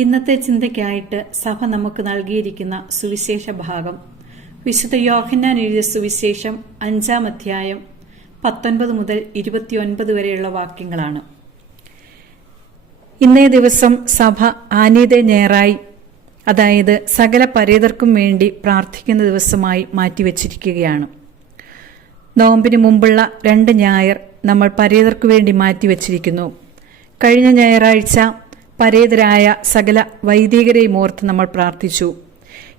ഇന്നത്തെ ചിന്തയ്ക്കായിട്ട് സഭ നമുക്ക് നൽകിയിരിക്കുന്ന സുവിശേഷ ഭാഗം വിശുദ്ധ യോഹന്നാൻ എഴുതിയ സുവിശേഷം 5-ാം അധ്യായം 19 മുതൽ 29 വരെയുള്ള വാക്യങ്ങളാണ്. ഇന്നേ ദിവസം സഭ ആനീതെ ഞായറായി, അതായത് സകല പരേതർക്കും വേണ്ടി പ്രാർത്ഥിക്കുന്ന ദിവസമായി മാറ്റിവെച്ചിരിക്കുകയാണ്. നോമ്പിന് മുമ്പുള്ള 2 ഞായർ നമ്മൾ പരേതർക്കു വേണ്ടി മാറ്റിവെച്ചിരിക്കുന്നു. കഴിഞ്ഞ ഞായറാഴ്ച പരേതരായ സകല വൈദികരെയും ഓർത്ത് നമ്മൾ പ്രാർത്ഥിച്ചു.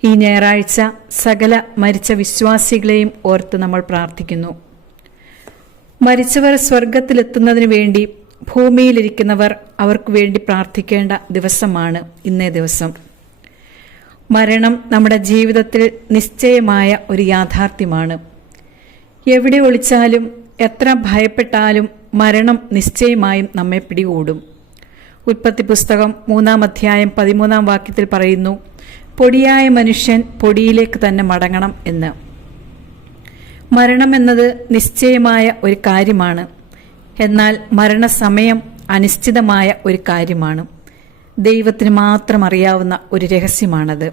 ഈ ഞായറാഴ്ച സകല മരിച്ച വിശ്വാസികളെയും ഓർത്ത് നമ്മൾ പ്രാർത്ഥിക്കുന്നു. മരിച്ചവർ സ്വർഗത്തിലെത്തുന്നതിനു വേണ്ടി ഭൂമിയിലിരിക്കുന്നവർ അവർക്ക് വേണ്ടി പ്രാർത്ഥിക്കേണ്ട ദിവസമാണ് ഇന്നേ ദിവസം. മരണം നമ്മുടെ ജീവിതത്തിൽ നിശ്ചയമായ ഒരു യാഥാർത്ഥ്യമാണ്. എവിടെ ഒളിച്ചാലും എത്ര ഭയപ്പെട്ടാലും മരണം നിശ്ചയമായും നമ്മെ പിടികൂടും. ഉൽപ്പത്തി പുസ്തകം 3-ാം അധ്യായം 13-ാം വാക്യത്തിൽ പറയുന്നു, പൊടിയായ മനുഷ്യൻ പൊടിയിലേക്ക് തന്നെ മടങ്ങണം എന്ന്. മരണം എന്നത് നിശ്ചയമായ ഒരു കാര്യമാണ്. എന്നാൽ മരണസമയം അനിശ്ചിതമായ ഒരു കാര്യമാണ്. ദൈവത്തിന് മാത്രം അറിയാവുന്ന ഒരു രഹസ്യമാണത്.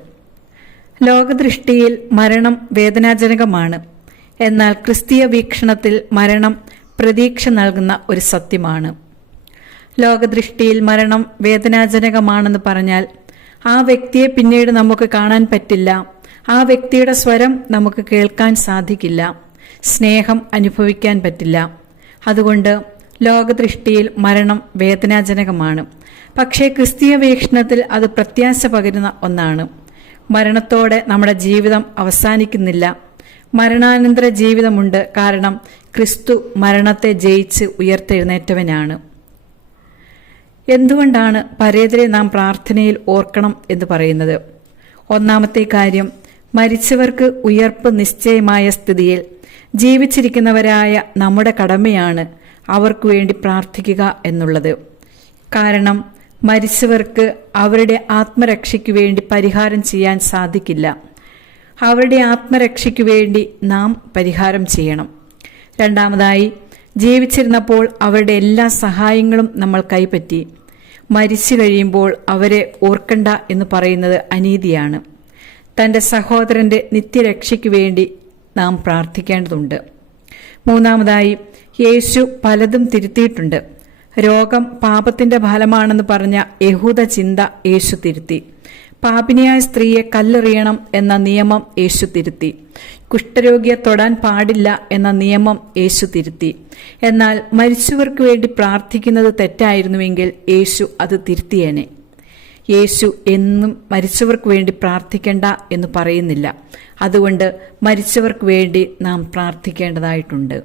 ലോകദൃഷ്ടിയിൽ മരണം വേദനാജനകമാണ്. എന്നാൽ ക്രിസ്തീയ വീക്ഷണത്തിൽ മരണം പ്രതീക്ഷ നൽകുന്ന ഒരു സത്യമാണ്. ലോകദൃഷ്ടിയിൽ മരണം വേദനാജനകമാണെന്ന് പറഞ്ഞാൽ ആ വ്യക്തിയെ പിന്നീട് നമുക്ക് കാണാൻ പറ്റില്ല, ആ വ്യക്തിയുടെ സ്വരം നമുക്ക് കേൾക്കാൻ സാധിക്കില്ല, സ്നേഹം അനുഭവിക്കാൻ പറ്റില്ല. അതുകൊണ്ട് ലോകദൃഷ്ടിയിൽ മരണം വേദനാജനകമാണ്. പക്ഷേ ക്രിസ്തീയ വീക്ഷണത്തിൽ അത് പ്രത്യാശ പകരുന്ന ഒന്നാണ്. മരണത്തോടെ നമ്മുടെ ജീവിതം അവസാനിക്കുന്നില്ല, മരണാനന്തര ജീവിതമുണ്ട്. കാരണം ക്രിസ്തു മരണത്തെ ജയിച്ച് ഉയർത്തെഴുന്നേറ്റവനാണ്. എന്തുകൊണ്ടാണ് പരേതരെ നാം പ്രാർത്ഥനയിൽ ഓർക്കണം എന്ന് പറയുന്നത്? ഒന്നാമത്തെ കാര്യം, മരിച്ചവർക്ക് ഉയർപ്പ് നിശ്ചയമായ സ്ഥിതിയിൽ ജീവിച്ചിരിക്കുന്നവരായ നമ്മുടെ കടമയാണ് അവർക്ക് വേണ്ടി പ്രാർത്ഥിക്കുക എന്നുള്ളത്. കാരണം മരിച്ചവർക്ക് അവരുടെ ആത്മരക്ഷയ്ക്കു വേണ്ടി പരിഹാരം ചെയ്യാൻ സാധിക്കില്ല. അവരുടെ ആത്മരക്ഷയ്ക്കു വേണ്ടി നാം പരിഹാരം ചെയ്യണം. രണ്ടാമതായി, ജീവിച്ചിരുന്നപ്പോൾ അവരുടെ എല്ലാ സഹായങ്ങളും നമ്മൾ കൈപ്പറ്റി. മരിച്ചു കഴിയുമ്പോൾ അവരെ ഓർക്കണ്ട എന്ന് പറയുന്നത് അനീതിയാണ്. തന്റെ സഹോദരന്റെ നിത്യരക്ഷയ്ക്കു വേണ്ടി നാം പ്രാർത്ഥിക്കേണ്ടതുണ്ട്. മൂന്നാമതായി, യേശു പലതും തിരുത്തിയിട്ടുണ്ട്. രോഗം പാപത്തിന്റെ ഫലമാണെന്ന് പറഞ്ഞ യഹൂദ ചിന്ത യേശു തിരുത്തി. പാപിനിയായ സ്ത്രീയെ കല്ലെറിയണം എന്ന നിയമം യേശു തിരുത്തി. കുഷ്ഠരോഗിയെ തൊടാൻ പാടില്ല എന്ന നിയമം യേശു തിരുത്തി. എന്നാൽ മരിച്ചവർക്ക് വേണ്ടി പ്രാർത്ഥിക്കുന്നത് തെറ്റായിരുന്നുവെങ്കിൽ യേശു അത് തിരുത്തിയേനെ. യേശു എന്നും മരിച്ചവർക്ക് വേണ്ടി പ്രാർത്ഥിക്കേണ്ട എന്ന് പറയുന്നില്ല. അതുകൊണ്ട് മരിച്ചവർക്ക് വേണ്ടി നാം പ്രാർത്ഥിക്കേണ്ടതായിട്ടുണ്ട്.